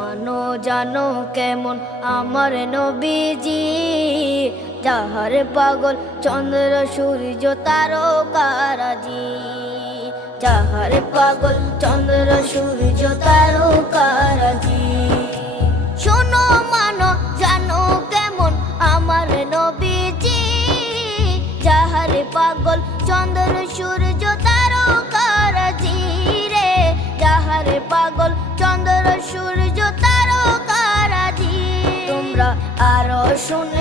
মানো জানো কেমন আমার নবীজি, যাহার পাগল চন্দ্র সূর্য তারকারাজি, যাহার পাগল চন্দ্র সূর্য তারকারাজি। শোনো মানো জানো কেমন আমার নবীজি, যাহার পাগল চন্দ্র সূর্য তারকারাজি রে, যাহার পাগল চন্দ্র সূর্য তারকারাজি। তোমরা আরো শুনে